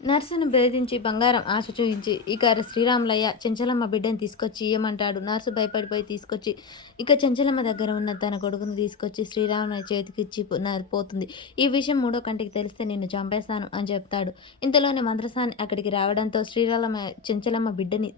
నర్సును బెదిరించి బంగారం ఆశ చూపించి ఇక శ్రీరాములయ్య చెంచలమ్మ బిడ్డను తీసుకొచ్చి ఇయ్యమంటాడు. నర్సు భయపడిపోయి తీసుకొచ్చి ఇక చెంచలమ్మ దగ్గర ఉన్న తన కొడుకుని తీసుకొచ్చి శ్రీరాములయ్య చేతికి ఇచ్చి పోతుంది. ఈ విషయం మూడో కంటికి తెలిస్తే నిన్ను చంపేస్తాను అని చెప్తాడు. ఇంతలోనే మంత్రసాని అక్కడికి రావడంతో శ్రీరామ చెంచలమ్మ బిడ్డని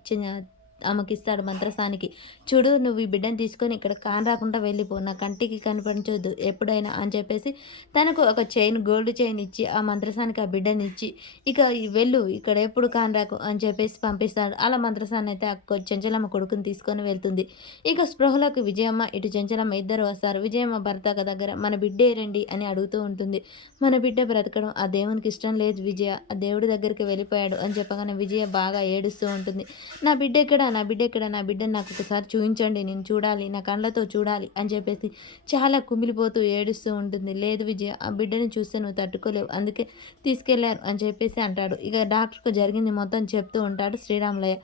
ఆమెకిస్తాడు మంత్రసానికి. చూడు నువ్వు ఈ బిడ్డను తీసుకొని ఇక్కడ కాన్ రాకుండా వెళ్ళిపో. నా కంటికి కనిపించొద్దు ఎప్పుడైనా అని చెప్పేసి తనకు ఒక చైన్ గోల్డ్ చైన్ ఇచ్చి ఆ మంత్రసానికి ఆ బిడ్డని ఇచ్చి ఇక వెళ్ళు ఇక్కడ ఎప్పుడు కాన్ రాకు అని చెప్పేసి పంపిస్తాడు. అలా మంత్రసాన్ని అయితే ఆ చెంచలమ్మ కొడుకుని తీసుకొని వెళ్తుంది. ఇక స్పృహలోకి విజయమ్మ ఇటు చెంచలమ్మ ఇద్దరు వస్తారు. విజయమ్మ భర్త దగ్గర మన బిడ్డే రండి అని అడుగుతూ ఉంటుంది. మన బిడ్డ బ్రతకడం ఆ దేవునికి ఇష్టం లేదు విజయ. ఆ దేవుడి దగ్గరికి వెళ్ళిపోయాడు అని చెప్పగానే విజయ బాగా ఏడుస్తూ ఉంటుంది. నా బిడ్డ ఎక్కడ? నా బిడ్డ ఎక్కడ? నా బిడ్డను నాకు ఒకసారి చూపించండి నేను చూడాలి. నా కళ్ళతో చూడాలి అని చెప్పేసి చాలా కుమిలిపోతూ ఏడుస్తూ ఉంటుంది. లేదు విజయ ఆ బిడ్డని చూస్తే నువ్వు తట్టుకోలేవు. అందుకే తీసుకెళ్ళారు అని చెప్పేసి అంటాడు. ఇక డాక్టర్కు జరిగింది మొత్తం చెప్తూ ఉంటాడు శ్రీరాములయ్య.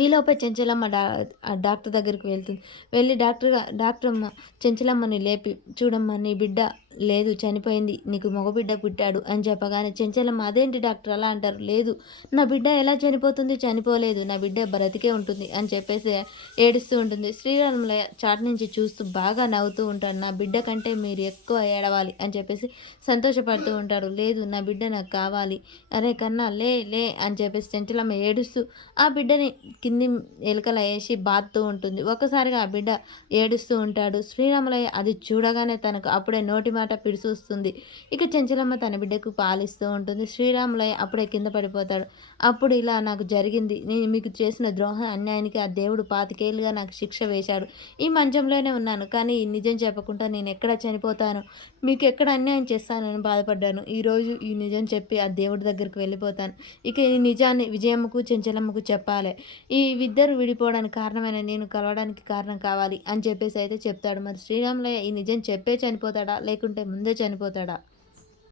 ఈలోపే చెంచలమ్మ డా ఆ డాక్టర్ దగ్గరికి వెళ్తుంది. వెళ్ళి డాక్టర్ డాక్టర్ అమ్మ చెంచలమ్మని లేపి చూడమ్మా నీ బిడ్డ లేదు చనిపోయింది నీకు మగబిడ్డ పుట్టాడు అని చెప్పగానే చెంచలమ్మ అదేంటి డాక్టర్ అలా అంటారు? లేదు నా బిడ్డ ఎలా చనిపోతుంది? చనిపోలేదు నా బిడ్డ బ్రతికే ఉంటుంది అని చెప్పేసి ఏడుస్తూ ఉంటుంది. శ్రీరాములయ్య చాట్ నుంచి చూస్తూ బాగా నవ్వుతూ ఉంటాడు. నా బిడ్డ కంటే మీరు ఎక్కువ ఏడవాలి అని చెప్పేసి సంతోషపడుతూ ఉంటాడు. లేదు నా బిడ్డ నాకు కావాలి. అరే కన్నా లే లే అని చెప్పేసి చెంచలమ్మ ఏడుస్తూ ఆ బిడ్డని కింది ఎలుకల వేసి బాత్తూ ఉంటుంది. ఒక్కసారిగా ఆ బిడ్డ ఏడుస్తూ ఉంటాడు. శ్రీరాములయ్య అది చూడగానే తనకు అప్పుడే నోటి మాట పిడిసొస్తుంది ఇక చెంచలమ్మ తన బిడ్డకు పాలిస్తూ ఉంటుంది. శ్రీరాములయ్య అప్పుడే కింద పడిపోతాడు. అప్పుడు ఇలా నాకు జరిగింది. నేను మీకు చేసిన ద్రోహం అన్యాయానికి ఆ దేవుడు పాతికేళ్ళుగా నాకు శిక్ష వేశాడు. ఈ మంచంలోనే ఉన్నాను. కానీ ఈ నిజం చెప్పకుండా నేను ఎక్కడ చనిపోతాను? మీకు ఎక్కడ అన్యాయం చేస్తానని బాధపడ్డాను. ఈరోజు ఈ నిజం చెప్పి ఆ దేవుడి దగ్గరికి వెళ్ళిపోతాను. ఇక ఈ నిజాన్ని విజయమ్మకు చెంచలమ్మకు చెప్పాలి. ఈ ఇద్దరు విడిపోవడానికి కారణమైన నేను కలవడానికి కారణం కావాలి అని చెప్పేసి అయితే చెప్తాడు. మరి శ్రీరాములయ్య ఈ నిజం చెప్పే చనిపోతాడా? లేకుంటే ముందే చనిపోతాడా?